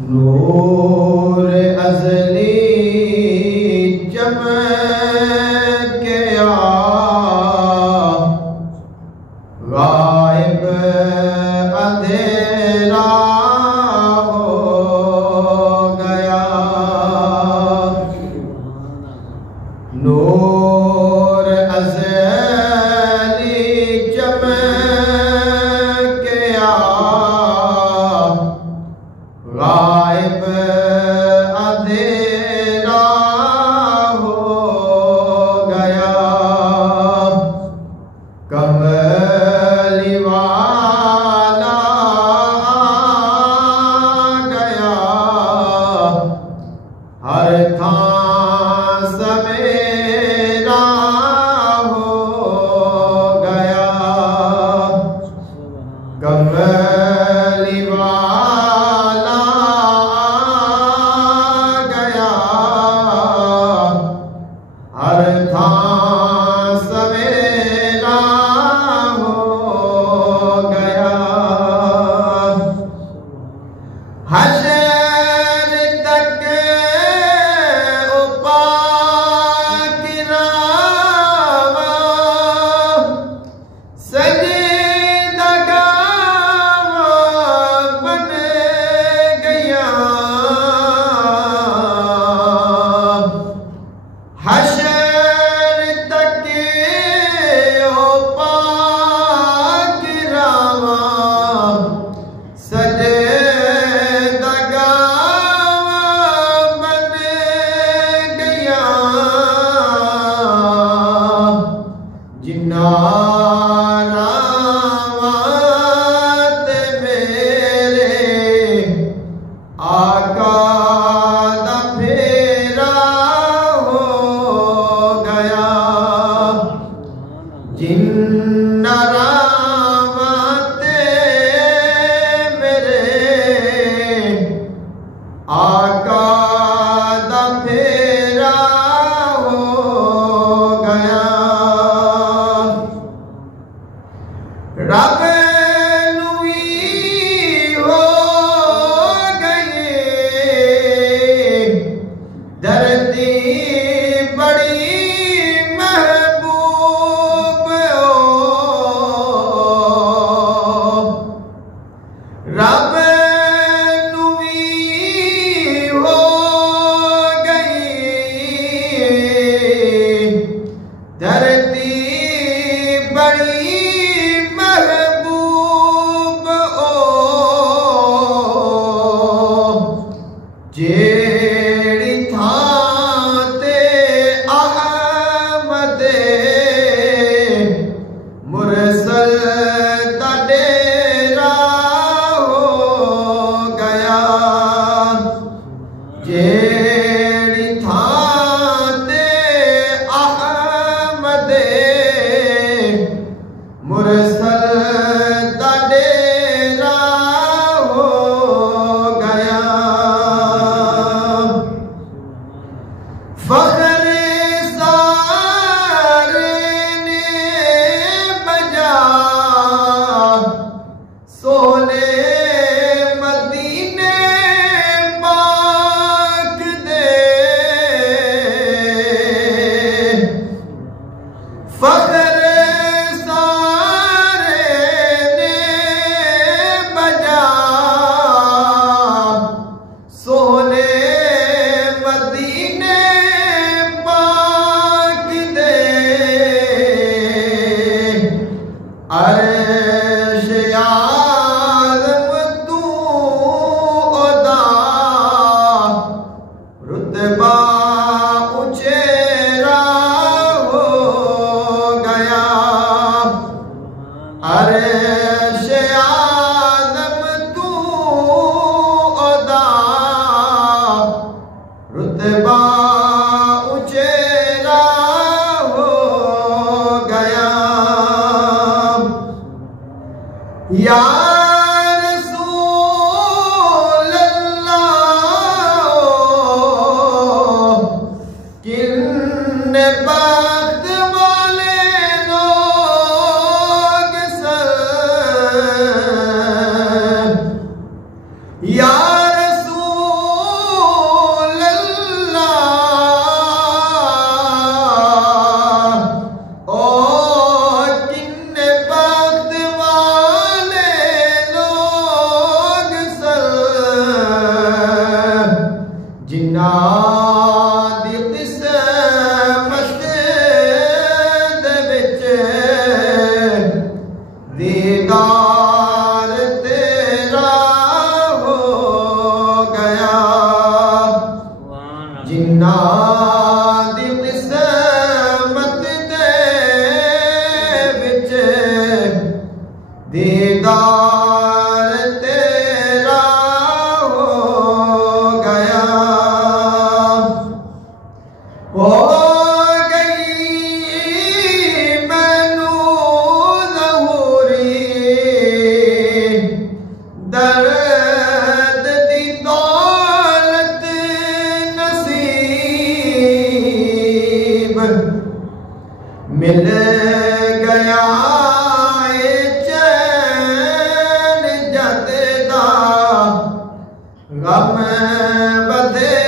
नूर अज़ली चमकिया गायब अंधेरा हो गया। नूर अज़ली चमकिया गायब अंधेरा हो गया। कमली वाला आ गया, हर थां सवेरा हो गया। कमली वाला हर थां सवेरा हो गया। हशर तक उपाकिरावा सजदगावा बन गया। हशर तक उपाकिरावा सजदगावा बन गया। जिन्नारावात मेरे आका दा फेरा हो गया। जिन्नारावात मेरे आका दा फेरा हो गया। रब नूई हो गई धरती बड़ी महबूब हो। रब नूई हो गई धरती बड़ी महबूब ओ। जेड़ी थां ते अहमद मुरसल दा डेरा हो गया। जेड़ी थां ते अहमद मुरसल दा डेरा हो गया। गम बधेरा